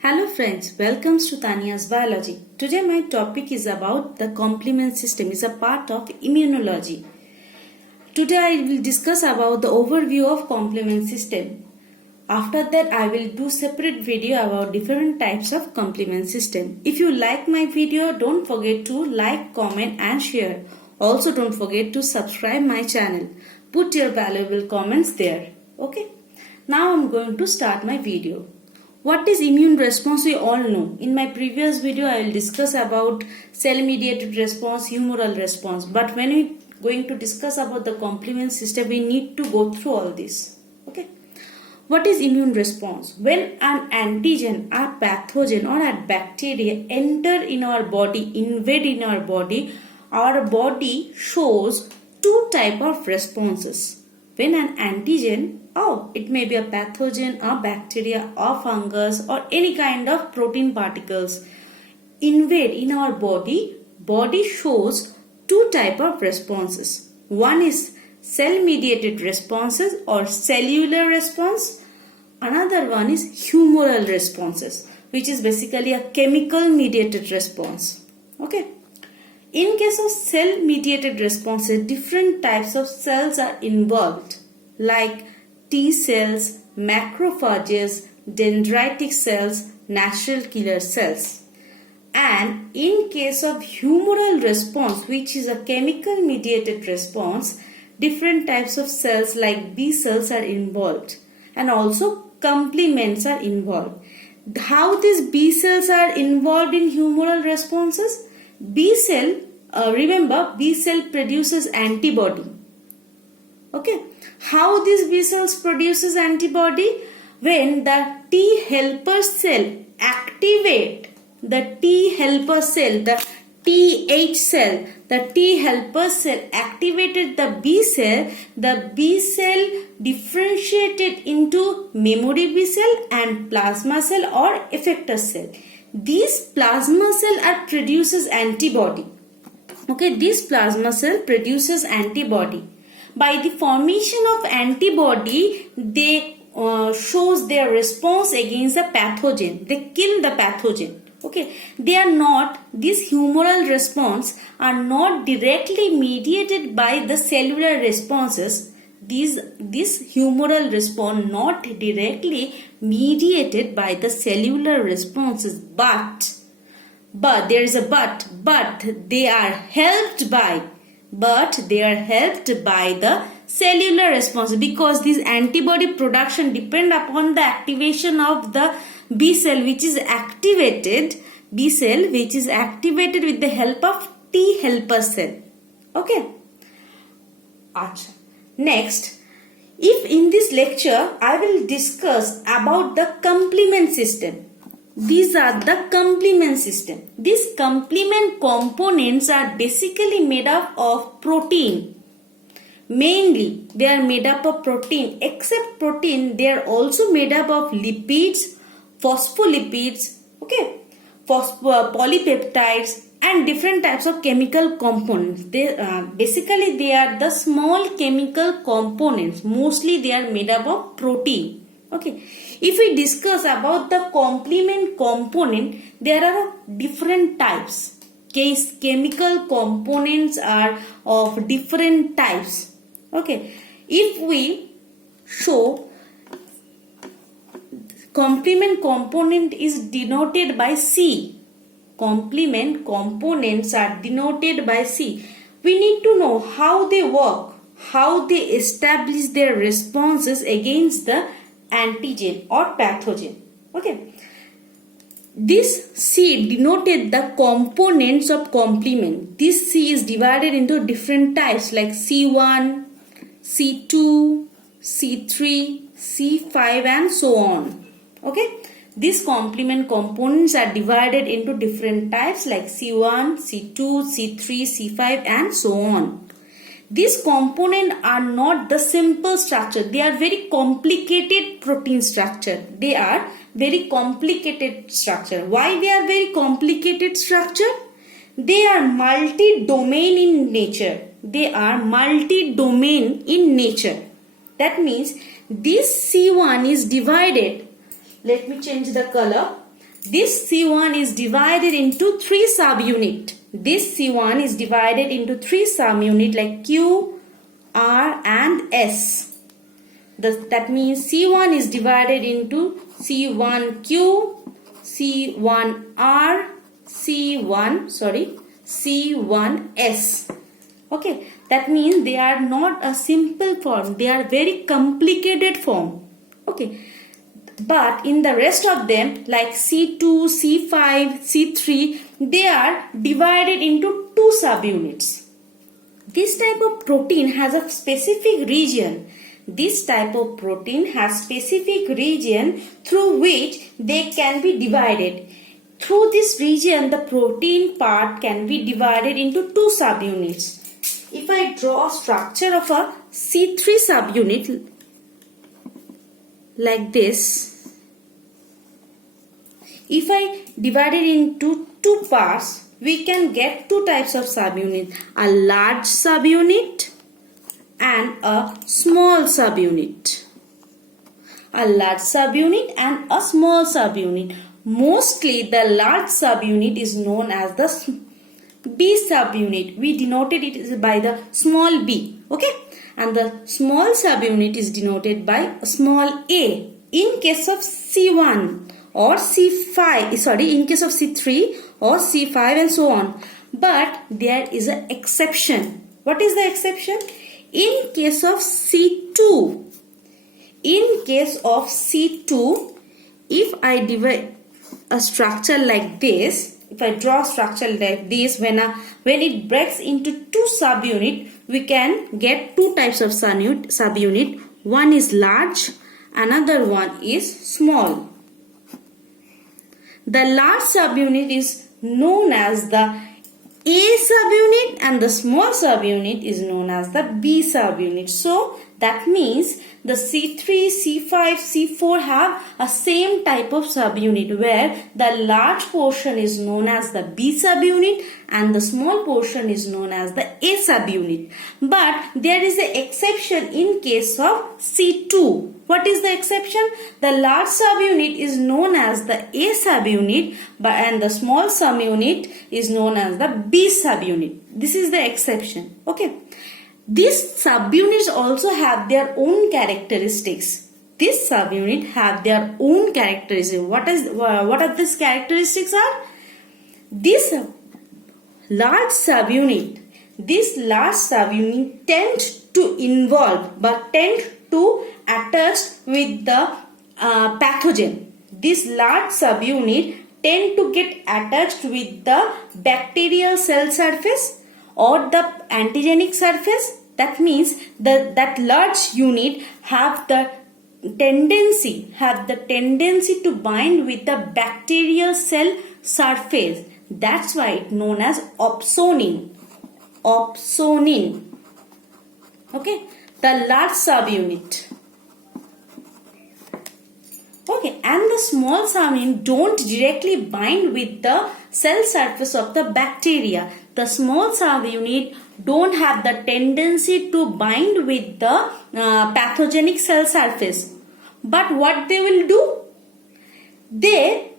Hello friends, welcome to Tania's Biology. Today my topic is about the complement system is a part of immunology. Today I will discuss about the overview of complement system. After that I will do separate video about different types of complement system. If you like my video, don't forget to like, comment and share. Also don't forget to subscribe my channel. Put your valuable comments there. Okay. Now I am going to start my video. What is immune response? We all know. In my previous video, I will discuss about cell-mediated response, humoral response. But when we are going to discuss about the complement system, we need to go through all this. Okay. What is immune response? When an antigen, a pathogen or a bacteria enter in our body, invade in our body shows two types of responses. When an antigen, it may be a pathogen, a bacteria, or fungus, or any kind of protein particles invade in our body shows two types of responses. One is cell-mediated responses or cellular response. Another one is humoral responses, which is basically a chemical-mediated response. Okay. In case of cell-mediated responses, different types of cells are involved, like T cells, macrophages, dendritic cells, natural killer cells. And in case of humoral response, which is a chemical-mediated response, different types of cells like B cells are involved, and also complements are involved. How these B cells are involved in humoral responses? B cell, remember, B cell produces antibody. Okay. How this B cells produces antibody? When the T helper cell activate the T helper cell, the TH cell, the T helper cell activated the B cell differentiated into memory B cell and plasma cell or effector cell. These plasma cell produces antibody. Okay, this plasma cell produces antibody. By the formation of antibody, they shows their response against the pathogen. They kill the pathogen. Okay, these humoral response are not directly mediated by the cellular responses. This humoral response not directly mediated by the cellular responses, but there is a but they are helped by the cellular response, because this antibody production depend upon the activation of the B cell which is activated with the help of T helper cell. Okay. Next, if in this lecture I will discuss about the complement system. These are the complement system. These complement components are basically made up of protein. Mainly, they are made up of protein. Except protein, they are also made up of lipids, phospholipids, okay, polypeptides, and different types of chemical components. They are the small chemical components. Mostly, they are made up of protein. Okay. If we discuss about the complement component, there are different types. Chemical components are of different types. Okay. If we show complement component is denoted by C. Complement components are denoted by C. We need to know how they work, how they establish their responses against the antigen or pathogen. Okay. This C denoted the components of complement. This C is divided into different types like C1, C2, C3, C5 and so on. Okay. These complement components are divided into different types like C1, C2, C3, C5 and so on. These components are not the simple structure. They are very complicated protein structure. They are very complicated structure. Why they are very complicated structure? They are multi-domain in nature. That means this C1 is divided. Let me change the color. This C1 is divided into 3 subunit. This C1 is divided into 3 subunit like Q, R and S. That means C1 is divided into C1Q, C1R, C1S. Okay, that means they are not a simple form, they are very complicated form. Okay, but in the rest of them like C2, C5, C3, they are divided into 2 subunits. This type of protein has a specific region. This type of protein has specific region through which they can be divided. Through this region, the protein part can be divided into 2 subunits. If I draw a structure of a C3 subunit like this, if I divide it into 2 parts, we can get 2 types of subunit, a large subunit and a small subunit. A large subunit and a small subunit. Mostly the large subunit is known as the B subunit. We denoted it by the small b. Okay. And the small subunit is denoted by small a. In case of C1 or C5, in case of C3 or C5 and so on. But there is an exception. What is the exception? In case of C2, if I divide a structure like this, if I draw a structure like this, when it breaks into 2 subunit, we can get 2 types of subunit. One is large, another one is small. The large subunit is known as the A subunit and the small subunit is known as the B subunit. So that means the C3, C5, C4 have a same type of subunit where the large portion is known as the B subunit and the small portion is known as the A subunit. But there is an exception in case of C2. What is the exception? The large subunit is known as the A subunit and the small subunit is known as the B subunit. This is the exception. Okay. These subunits also have their own characteristics. This subunit have their own characteristics. What are these characteristics are? This large subunit tend to involve but tend to attach with the pathogen. This large subunit tend to get attached with the bacterial cell surface or the antigenic surface. That means that large unit have the tendency to bind with the bacterial cell surface. That's why it's known as opsonin. Okay, the large subunit. Okay, and the small subunit don't directly bind with the cell surface of the bacteria. The small subunit don't have the tendency to bind with the pathogenic cell surface. But what they will do? They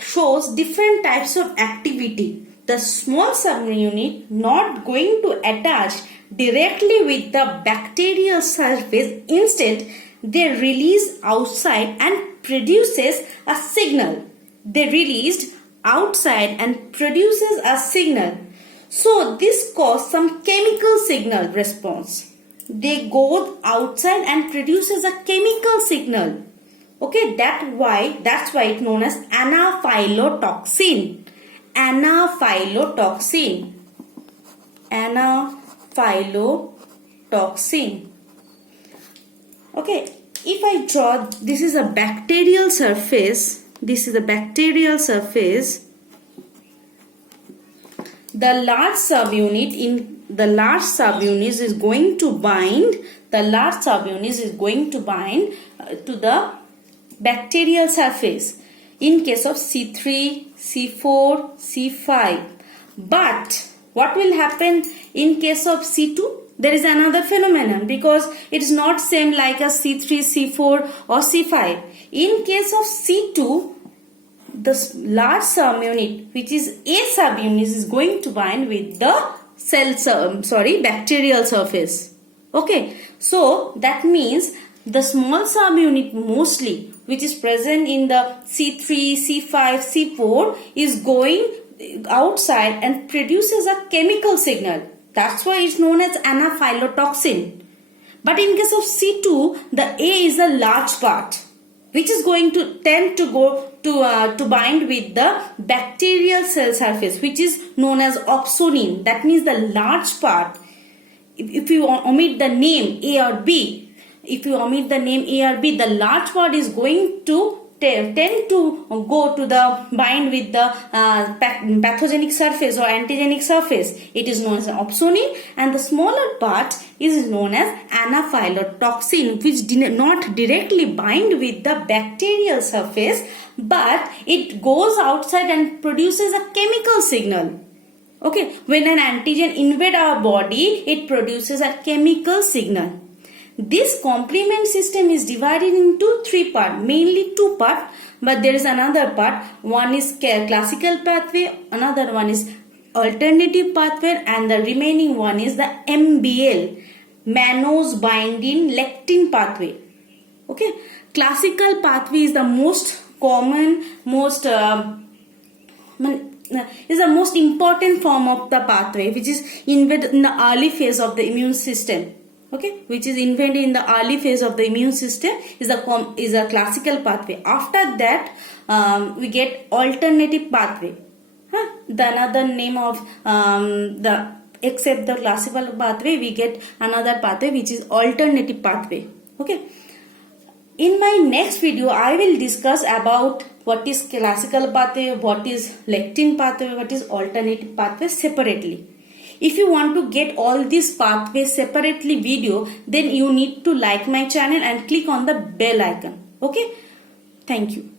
shows different types of activity. The small subunit not going to attach directly with the bacterial surface. Instead, they release outside and produces a signal. They released outside and produces a signal. So this causes some chemical signal response. They go outside and produces a chemical signal. Okay, that's why it's known as anaphylatoxin. Anaphylatoxin. Okay, if I draw, this is a bacterial surface. The large subunit is going to bind. To the bacterial surface in case of C3, C4, C5. But what will happen in case of C2? There is another phenomenon because it is not same like a C3, C4 or C5. In case of C2, the large subunit, which is A subunit, is going to bind with the bacterial surface. Okay, so that means the small subunit mostly, which is present in the C3, C5, C4, is going outside and produces a chemical signal. That's why it's known as anaphylatoxin. But in case of C2, the A is a large part, which is going to tend to go to bind with the bacterial cell surface, which is known as opsonine. That means the large part. If you omit the name A or B, the large part is going to tend to go to the bind with the pathogenic surface or antigenic surface. It is known as opsonine, and the smaller part is known as anaphylatoxin, which did not directly bind with the bacterial surface, but it goes outside and produces a chemical signal. Okay, when an antigen invades our body, it produces a chemical signal. This complement system is divided into three parts, mainly two parts, but there is another part. One is classical pathway, another one is alternative pathway, and the remaining one is the MBL, mannose binding lectin pathway. Okay, classical pathway is the most common, is the most important form of the pathway, which is invented in the early phase of the immune system. Okay, which is invented in the early phase of the immune system is a classical pathway. After that, we get alternative pathway. The another name of except the classical pathway, we get another pathway which is alternative pathway. Okay. In my next video, I will discuss about what is classical pathway, what is lectin pathway, what is alternative pathway separately. If you want to get all these pathways separately video, then you need to like my channel and click on the bell icon. Okay? Thank you.